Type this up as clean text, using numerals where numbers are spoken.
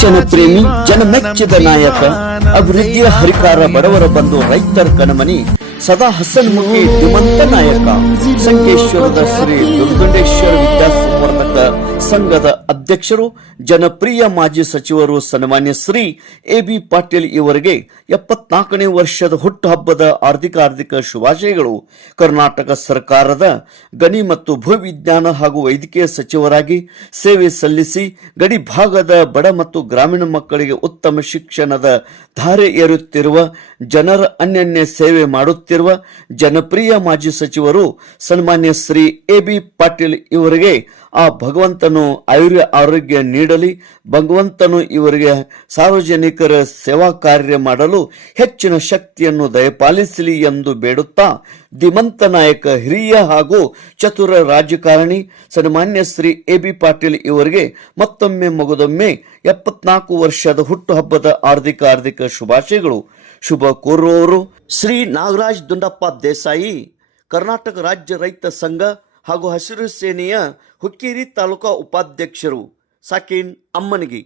ಶಿಕ್ಷಣ ಪ್ರೇಮಿ ಜನಮೆಚ್ಚಿದ ನಾಯಕ ಅಭಿವೃದ್ಧಿಯ ಹರಿಕಾರ ಬಡವರ ಬಂಧು ರೈತರ ಕಣಮನಿ ಸದಾ ಹಸನ್ಮುಖಿ ಧೀಮಂತ ನಾಯಕ ಸಂಕೇಶ್ವರದ ಶ್ರೀ ದುರ್ಗುಂಡೇಶ್ವರ ವಿದ್ಯಾಸಂವರ್ಧಕ ಸಂಘದ ಅಧ್ಯಕ್ಷರು ಜನಪ್ರಿಯ ಮಾಜಿ ಸಚಿವರು ಸನ್ಮಾನ್ಯ ಶ್ರೀ ಎ.ಬಿ. ಪಾಟೀಲ್ ಇವರಿಗೆ 74ನೇ ವರ್ಷದ ಹುಟ್ಟುಹಬ್ಬದ ಹಾರ್ದಿಕ ಶುಭಾಶಯಗಳು. ಕರ್ನಾಟಕ ಸರ್ಕಾರದ ಗಣಿ ಮತ್ತು ಭೂವಿಜ್ಞಾನ ಹಾಗೂ ವೈದ್ಯಕೀಯ ಸಚಿವರಾಗಿ ಸೇವೆ ಸಲ್ಲಿಸಿ ಗಡಿ ಭಾಗದ ಬಡ ಮತ್ತು ಗ್ರಾಮೀಣ ಮಕ್ಕಳಿಗೆ ಉತ್ತಮ ಶಿಕ್ಷಣದ ಧಾರೆ ಏರುತ್ತಿರುವ ಜನರ ಅನ್ಯನ್ಯ ಸೇವೆ ಮಾಡುತ್ತಿರುವ ಜನಪ್ರಿಯ ಮಾಜಿ ಸಚಿವರು ಸನ್ಮಾನ್ಯ ಶ್ರೀ ಎ.ಬಿ. ಪಾಟೀಲ್ ಇವರಿಗೆ ಆ ಭಗವಂತನು ಆರೋಗ್ಯ ನೀಡಲಿ. ಭಗವಂತನು ಇವರಿಗೆ ಸಾರ್ವಜನಿಕರ ಸೇವಾ ಕಾರ್ಯ ಮಾಡಲು ಹೆಚ್ಚಿನ ಶಕ್ತಿಯನ್ನು ದಯಪಾಲಿಸಲಿ ಎಂದು ಬೇಡುತ್ತಾ ಧೀಮಂತ ನಾಯಕ, ಹಿರಿಯ ಹಾಗೂ ಚತುರ ರಾಜಕಾರಣಿ ಸನ್ಮಾನ್ಯ ಶ್ರೀ ಎ.ಬಿ. ಪಾಟೀಲ್ ಇವರಿಗೆ ಮತ್ತೊಮ್ಮೆ ಮಗದೊಮ್ಮೆ 74 ವರ್ಷದ ಹುಟ್ಟುಹಬ್ಬದ ಹಾರ್ದಿಕ ಶುಭಾಶಯಗಳು. ಶುಭ ಕೋರುವವರು ಶ್ರೀ ನಾಗರಾಜ್ ದುಂಡಪ್ಪ ದೇಸಾಯಿ, ಕರ್ನಾಟಕ ರಾಜ್ಯ ರೈತ ಸಂಘ ಹಾಗೂ ಹಸಿರು ಸೇನೆಯ ಹುಕ್ಕೇರಿ ತಾಲೂಕಾ ಉಪಾಧ್ಯಕ್ಷರು, ಸಾಕೀನ್ ಅಮ್ಮನಗಿ.